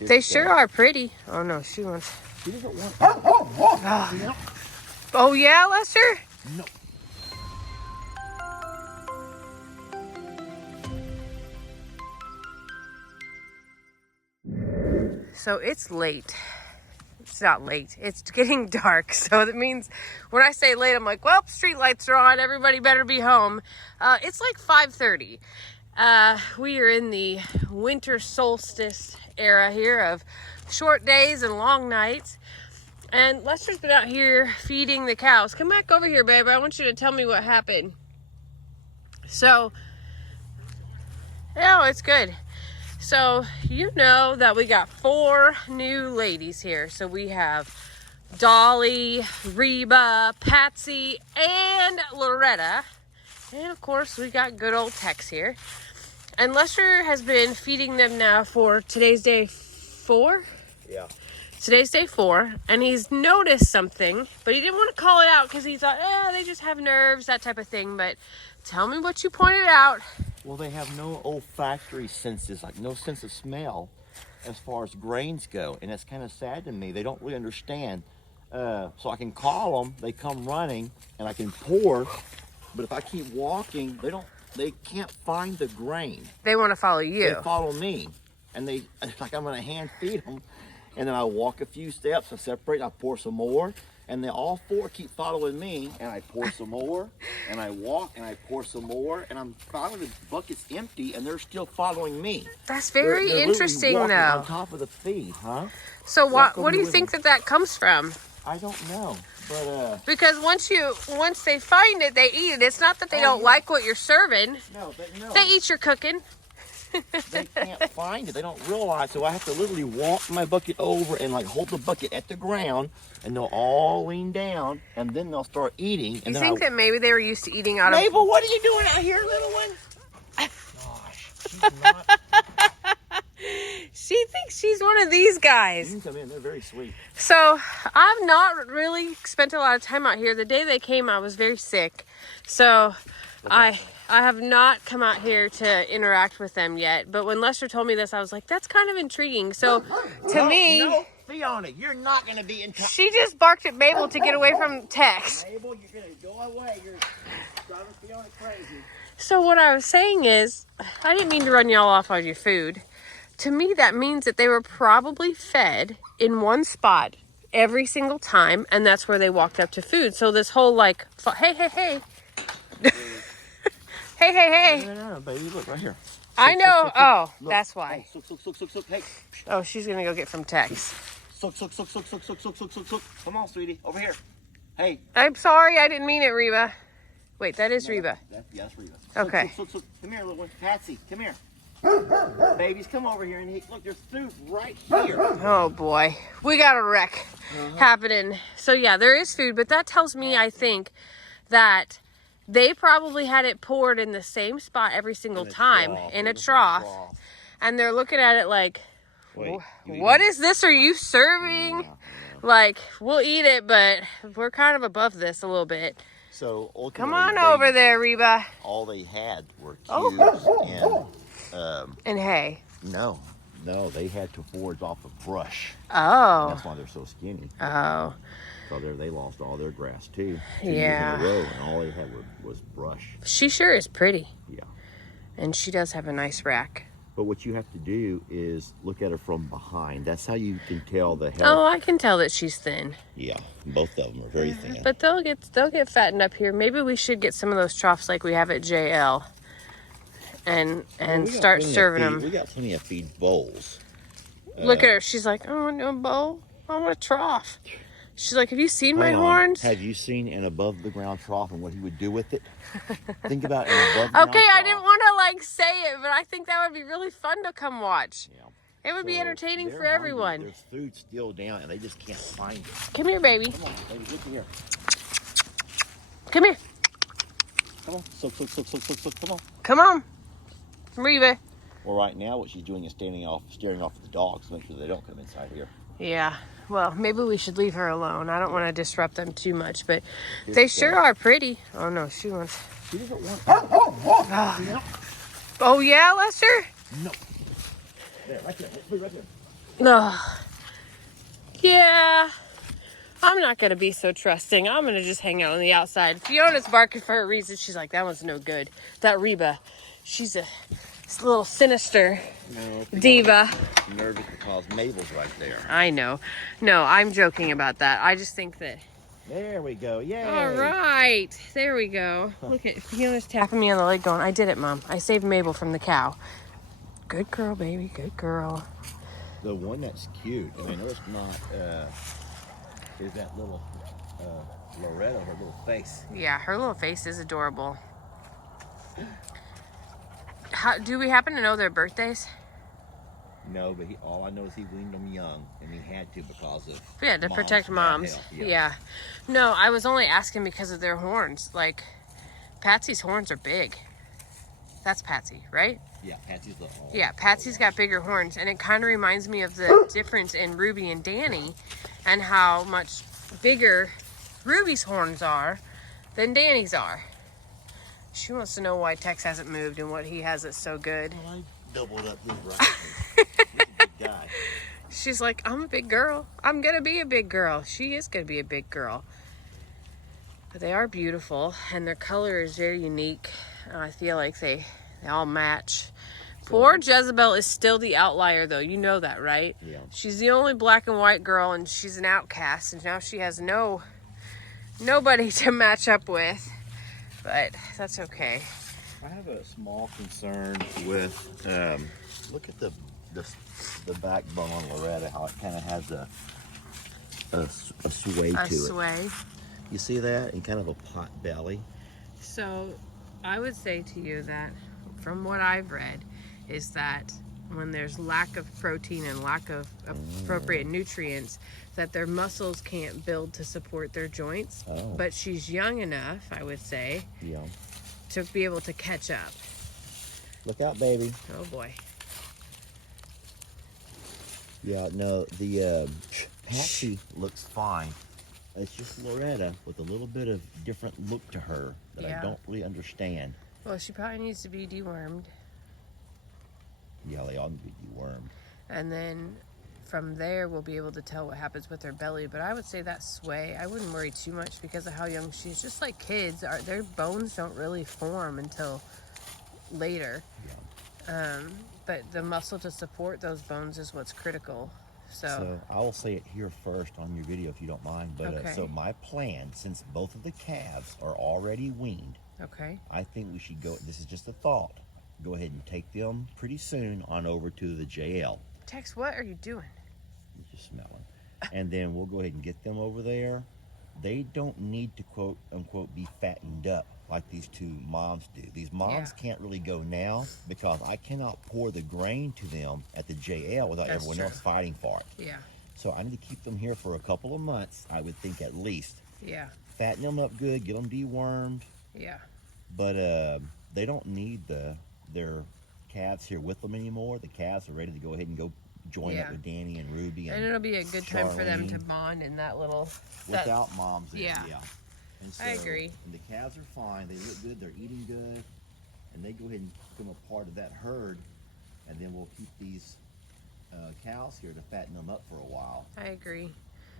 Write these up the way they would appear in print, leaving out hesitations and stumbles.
They sure are pretty. Oh no, she wants. She doesn't want. Oh. Oh yeah, Lester? No. So it's late. It's not late. It's getting dark. So that means when I say late, I'm like, well, street lights are on. Everybody better be home. It's like 5:30. We are in the winter solstice era here of short days and long nights. And Lester's been out here feeding the cows. Come back over here, babe. I want you to tell me what happened. So, oh, it's good. So, you know that we got 4 new ladies here. So we have Dolly, Reba, Patsy, and Loretta. And of course, we got good old Tex here. And Lester has been feeding them now for today's day 4? Yeah. Today's day 4, and he's noticed something, but he didn't want to call it out because he thought, they just have nerves, that type of thing. But tell me what you pointed out. Well, they have no olfactory senses, like no sense of smell as far as grains go. And that's kind of sad to me. They don't really understand. So I can call them, they come running, and I can pour. But if I keep walking, they can't find the grain. They want to follow you. They follow me. And it's like I'm going to hand feed them. And then I walk a few steps, I separate, I pour some more, and then all 4 keep following me, and I pour some more, and I walk, and I pour some more, and I'm finally the bucket's empty, and they're still following me. That's very they're interesting, walking though. On top of the feed, huh? So what do you think that comes from? I don't know, but because once they find it, they eat it. It's not that they don't like what you're serving. No. They eat your cooking. They can't find it. They don't realize. So I have to literally walk my bucket over and like hold the bucket at the ground, and they'll all lean down, and then they'll start eating. And you think that maybe they were used to eating out of... Mabel, what are you doing out here, little one? Gosh, she's not. She thinks she's one of these guys. You can come in. They're very sweet. So I've not really spent a lot of time out here. The day they came, I was very sick. So I have not come out here to interact with them yet. But when Lester told me this, I was like, that's kind of intriguing. So to me... No, Fiona, you're not going to be in touch. She just barked at Mabel to get away from Tex. Mabel, you're going to go away. You're driving Fiona crazy. So what I was saying is, I didn't mean to run y'all off on your food. To me, that means that they were probably fed in one spot every single time, and that's where they walked up to food. So this whole like, hey. Hey. No, baby, look right here. I know. Oh, look. that's why. Look. Hey. Oh, she's going to go get from Tex. Look. Come on, sweetie. Over here. Hey. I'm sorry. I didn't mean it, Reba. Wait, that is Reba. That's Reba. Okay. Look. Come here, little one. Patsy, come here. Babies, come over here and eat. Look, there's food right here. Oh, boy. We got a wreck happening. So, yeah, there is food, but that tells me, I think, that they probably had it poured in the same spot every single time in a trough. And they're looking at it like, what is this? Are you serving? Yeah. Like, we'll eat it, but we're kind of above this a little bit. So come on over there, Reba. All they had were cubes and hay. No, they had to forage off of brush. Oh. And that's why they're so skinny. Oh. So they lost all their grass too. 2 Yeah. years in a row, and all they had was brush. She sure is pretty. Yeah. And she does have a nice rack. But what you have to do is look at her from behind. That's how you can tell the health. Oh, I can tell that she's thin. Yeah, both of them are very thin. But they'll get fattened up here. Maybe we should get some of those troughs like we have at JL, and start serving them. We got plenty of feed bowls. Look at her. She's like, I want a bowl. I want a trough. She's like, have you seen my horns? Have you seen an above the ground trough and what he would do with it? Think about an above the ground Okay, trough. I didn't want to like say it, but I think that would be really fun to come watch. Yeah. It would be entertaining for everyone. There's food still down and they just can't find it. Come here, baby. Come on, baby, look here. Come here. Come on. Look, come on. Come on. Reba. Well, right now what she's doing is staring off at the dogs to make sure they don't come inside here. Yeah. Well, maybe we should leave her alone. I don't want to disrupt them too much, but they sure are pretty. Oh, no, she wants... She doesn't want... Oh, yeah, Lester? No. There, right there. Right there. No. Yeah. I'm not going to be so trusting. I'm going to just hang out on the outside. Fiona's barking for a reason. She's like, that one's no good. That Reba, she's a little sinister diva. Nervous because Mabel's right there. I know. No, I'm joking about that. I just think that... There we go. Yay. All right. There we go. Look at Fiona's tapping me on the leg going, I did it, Mom. I saved Mabel from the cow. Good girl, baby. Good girl. The one that's cute, and I know it's not, is that little Loretta, her little face. Yeah, her little face is adorable. Do we happen to know their birthdays? No, but all I know is he weaned them young, and he had to because of to protect moms. Yeah. No, I was only asking because of their horns. Like, Patsy's horns are big. That's Patsy, right? Yeah, Patsy's the horn. Yeah, Patsy's got bigger horns, and it kind of reminds me of the difference in Ruby and Danny, and how much bigger Ruby's horns are than Danny's are. She wants to know why Tex hasn't moved and what he has that's so good. Well, I doubled up this right. He's a big guy. She's like, I'm a big girl. I'm going to be a big girl. She is going to be a big girl. But they are beautiful, and their color is very unique. I feel like they all match. Poor Jezebel is still the outlier, though. You know that, right? Yeah. She's the only black and white girl, and she's an outcast, and now she has nobody to match up with. But that's okay. I have a small concern with, look at the backbone on Loretta, how it kind of has a sway to it. A sway. You see that? And kind of a pot belly. So I would say to you that from what I've read is that when there's lack of protein and lack of appropriate nutrients, that their muscles can't build to support their joints. Oh. But she's young enough, I would say, Yeah. to be able to catch up. Look out, baby. Oh boy. Yeah, no, the Patsy looks fine. It's just Loretta with a little bit of different look to her that I don't really understand. Well, she probably needs to be dewormed. Yeah, they all need to be dewormed. And then from there, we'll be able to tell what happens with her belly. But I would say that sway, I wouldn't worry too much because of how young she's. Just like kids, their bones don't really form until later. Yeah. But the muscle to support those bones is what's critical. So I will say it here first on your video if you don't mind. But okay. So my plan, since both of the calves are already weaned, okay, I think we should go. This is just a thought. Go ahead and take them pretty soon on over to the JL. Tex, what are you doing? You're just smelling. And then we'll go ahead and get them over there. They don't need to quote unquote be fattened up like these two moms do. These moms can't really go now because I cannot pour the grain to them at the JL without everyone else fighting for it. Yeah. So I need to keep them here for a couple of months, I would think at least. Yeah. Fatten them up good, get them dewormed. Yeah. But they don't need their calves here with them anymore. The calves are ready to go ahead and go join up with Danny and Ruby. And it'll be a good time for them to bond in that little... Without moms in it, And so, I agree. And the calves are fine. They look good. They're eating good. And they go ahead and become a part of that herd. And then we'll keep these cows here to fatten them up for a while. I agree.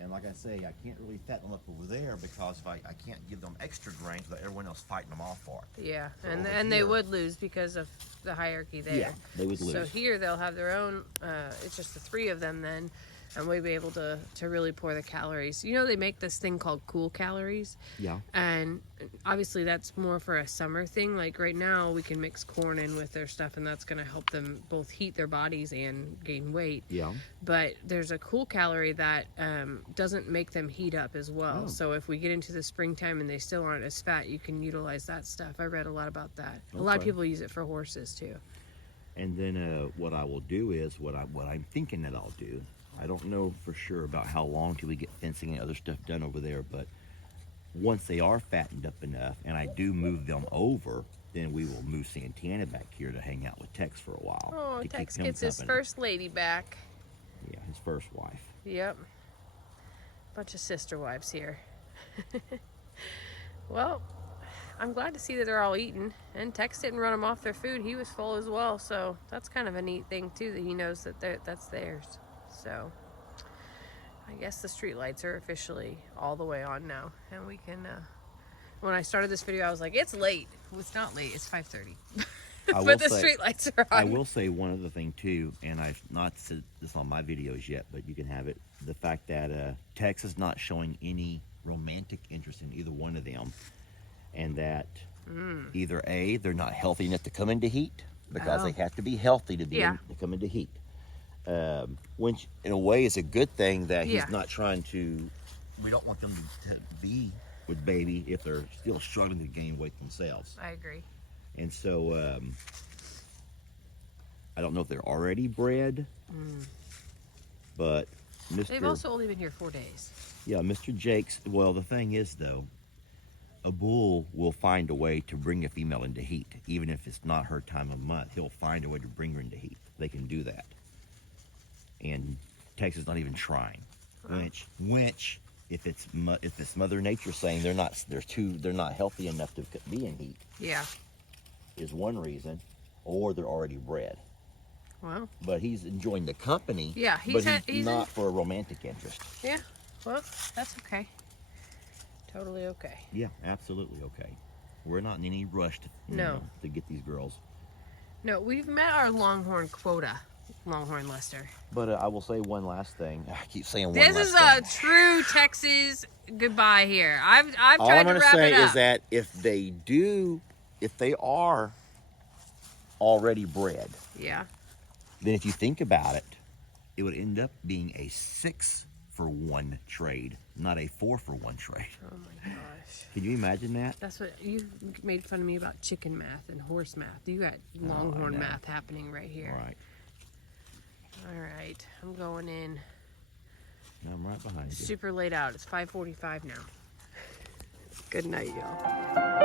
And like I say, I can't really fatten them up over there because if I can't give them extra grain without everyone else fighting them off for it. Yeah, so and they would lose because of the hierarchy there. Yeah, they would lose. So here they'll have their own, it's just the three of them then, and we'll be able to really pour the calories. You know, they make this thing called cool calories. Yeah. And obviously that's more for a summer thing. Like right now we can mix corn in with their stuff and that's going to help them both heat their bodies and gain weight. Yeah. But there's a cool calorie that doesn't make them heat up as well. Oh. So if we get into the springtime and they still aren't as fat, you can utilize that stuff. I read a lot about that. Okay. A lot of people use it for horses too. And then what I will do is what I'm thinking that I'll do. I don't know for sure about how long till we get fencing and other stuff done over there, but once they are fattened up enough and I do move them over, then we will move Santana back here to hang out with Tex for a while. Oh, Tex gets his first lady back. Yeah, his first wife. Yep. Bunch of sister wives here. Well, I'm glad to see that they're all eating. And Tex didn't run them off their food. He was full as well. So that's kind of a neat thing, too, that he knows that that's theirs. So I guess the street lights are officially all the way on now, and we can. When I started this video, I was like, "It's late." Well, it's not late. It's 5:30, but the street lights are on. I will say one other thing too, and I've not said this on my videos yet, but you can have it. The fact that Tex is not showing any romantic interest in either one of them, and that either A, they're not healthy enough to come into heat because they have to be healthy to be to come into heat. Which in a way is a good thing that he's not trying to. We don't want them to be with baby if they're still struggling to gain weight themselves. I agree. And so I don't know if they're already bred, but they've also only been here 4 days. Yeah, Mr. Jake's. Well, the thing is though, a bull will find a way to bring a female into heat, even if it's not her time of month. He'll find a way to bring her into heat. They can do that. And Texas not even trying. Which, if it's Mother Nature saying they're not healthy enough to be in heat. Yeah. Is one reason, or they're already bred. Well. But he's enjoying the company. Yeah, he's not for a romantic interest. Yeah. Well, that's okay. Totally okay. Yeah, absolutely okay. We're not in any rush to get these girls. No, we've met our Longhorn quota. Longhorn Lester. But I will say one last thing. I keep saying one last thing. This is a true Texas goodbye here. I've tried to wrap it up. All I'm going to say is that if they are already bred, then if you think about it, it would end up being a 6-for-1 trade, not a 4-for-1 trade. Oh my gosh. Can you imagine that? That's what you made fun of me about chicken math and horse math. You got Longhorn math happening right here. Right. All right, I'm going in. I'm right behind you. Super late out. It's 5:45 now. Good night, y'all.